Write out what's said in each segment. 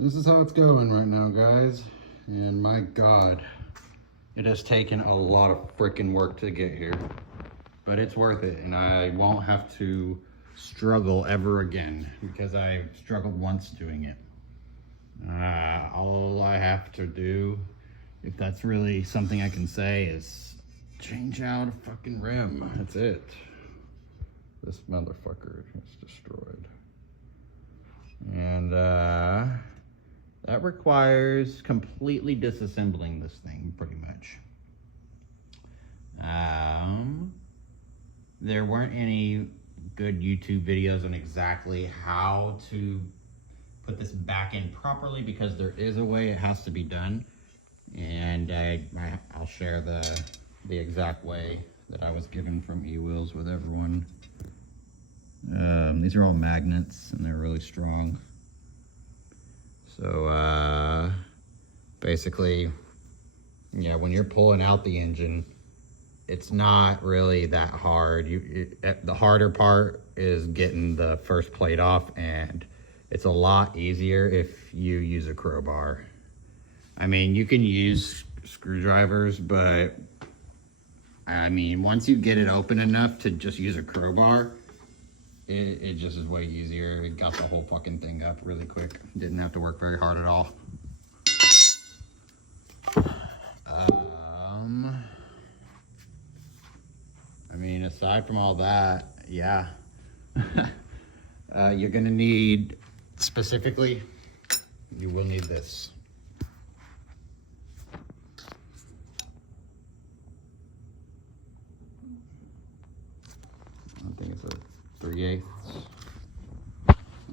This is how it's going right now, guys. And my God, it has taken a lot of freaking work to get here, but it's worth it. And I won't have to struggle ever again because I struggled once doing it. All I have to do, if that's really something I can say, is change out a fucking rim. That's it. This motherfucker is destroyed. And that requires completely disassembling this thing, pretty much. There weren't any good YouTube videos on exactly how to put this back in properly, because there is a way it has to be done, and I'll share the exact way that I was given from eWheels with everyone. These are all magnets and they're really strong. So basically, yeah, when you're pulling out the engine, it's not really that hard. The harder part is getting the first plate off, and it's a lot easier if you use a crowbar. I mean, you can use screwdrivers, but I mean, once you get it open enough to just use a crowbar, it just is way easier. It got the whole fucking thing up really quick. Didn't have to work very hard at all. I mean, aside from all that, yeah. You're gonna need, specifically, you will need this. I think it's a 3/8.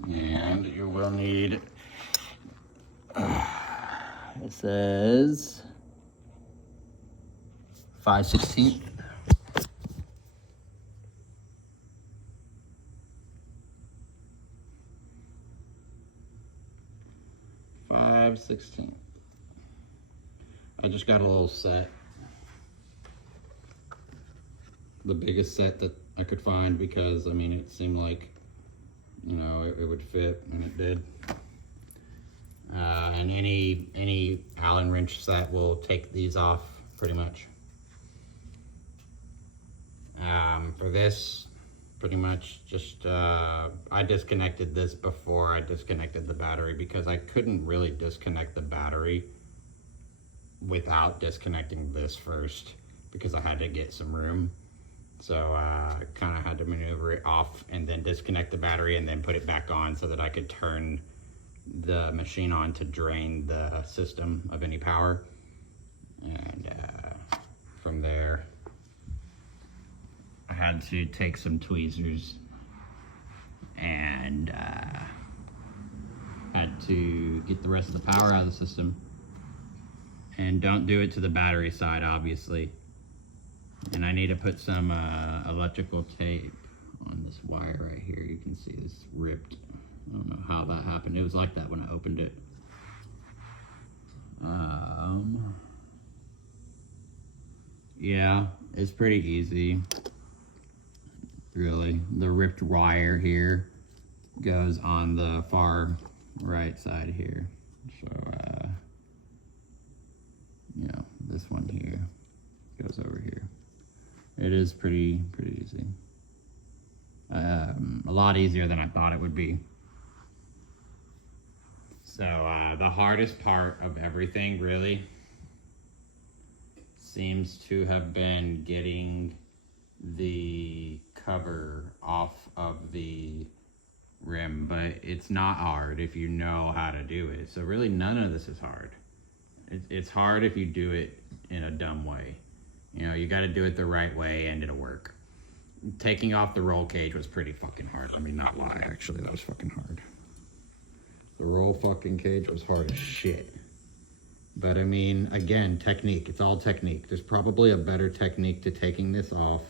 And you will need, it says 5/16. 5/16. I just got a little set. The biggest set that I could find, because I mean, it seemed like, you know, it would fit, and it did. And any Allen wrench set will take these off pretty much. For this, pretty much just I disconnected this before I disconnected the battery, because I couldn't really disconnect the battery without disconnecting this first, because I had to get some room. So I kind of had to maneuver it off and then disconnect the battery and then put it back on so that I could turn the machine on to drain the system of any power. And from there, I had to take some tweezers and had to get the rest of the power out of the system. And don't do it to the battery side, obviously. And I need to put some electrical tape on this wire right here. You can see this ripped. I don't know how that happened. It was like that when I opened it. Yeah, it's pretty easy, really. The ripped wire here goes on the far right side here. So, yeah, this one here goes over here. It is pretty easy. A lot easier than I thought it would be. So the hardest part of everything really seems to have been getting the cover off of the rim, but it's not hard if you know how to do it. So really none of this is hard. It's hard if you do it in a dumb way. You know, you got to do it the right way and it'll work. Taking off the roll cage was pretty fucking hard. I mean, not lie, actually, that was fucking hard. The roll fucking cage was hard as shit. But I mean, again, technique. It's all technique. There's probably a better technique to taking this off.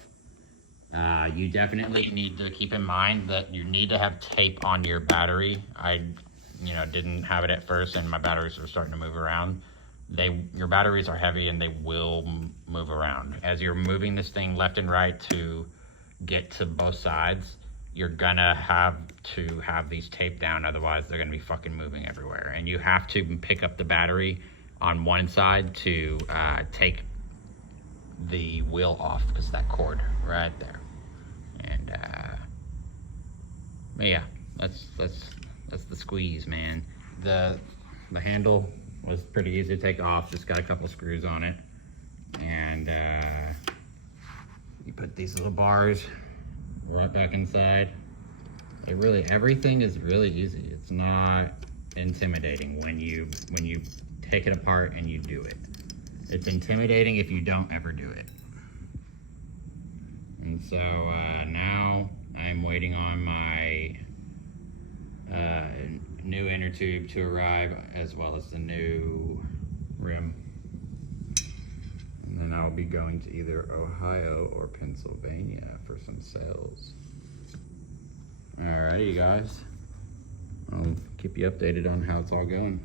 You definitely need to keep in mind that you need to have tape on your battery. I, didn't have it at first, and my batteries were starting to move around. Your batteries are heavy and they will move around. As you're moving this thing left and right to get to both sides, you're gonna have to have these taped down, otherwise they're gonna be fucking moving everywhere. And you have to pick up the battery on one side to take the wheel off, because that cord right there. And but yeah, that's the squeeze, man. The handle was pretty easy to take off, just got a couple screws on it. And you put these little bars right back inside. Everything is really easy. It's not intimidating when you take it apart and you do it. It's intimidating if you don't ever do it. And so now I'm waiting on my new inner tube to arrive, as well as the new rim. And then I'll be going to either Ohio or Pennsylvania for some sales. Alrighty, guys. I'll keep you updated on how it's all going.